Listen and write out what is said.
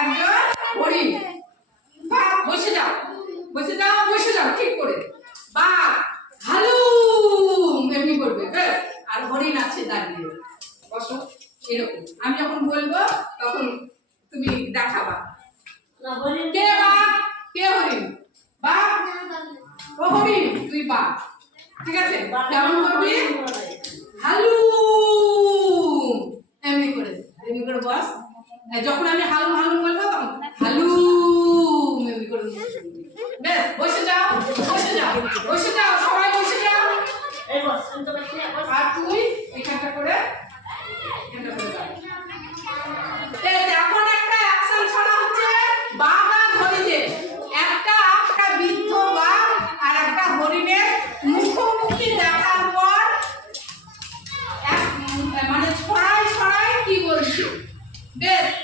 একজন হরিণ বাঘ বসে যাও। বসে যাও বসে যাও ঠিক করে। বাঘ হালু এমনি করবে আর হরিণ আছে দাঁড়িয়ে। বসো এরকম। আমি যখন বলব তখন তুমি দেখাবা। কে বাঘ কে হরিণ? বাঘ ও হরিণ তুই বাঘ ঠিক আছে? কেমন করবি? হালু এমনি করে এমনি করে বস। হ্যাঁ, যখন আমি হালুম হালুম বলব তখন হালু যাও বসে যাও বসে যাও সবাই এখন একটা অ্যাকশন হচ্ছে একটা একটা বৃদ্ধ আর একটা মুখোমুখি দেখার পর মানে ছড়াই ছড়াই কি Death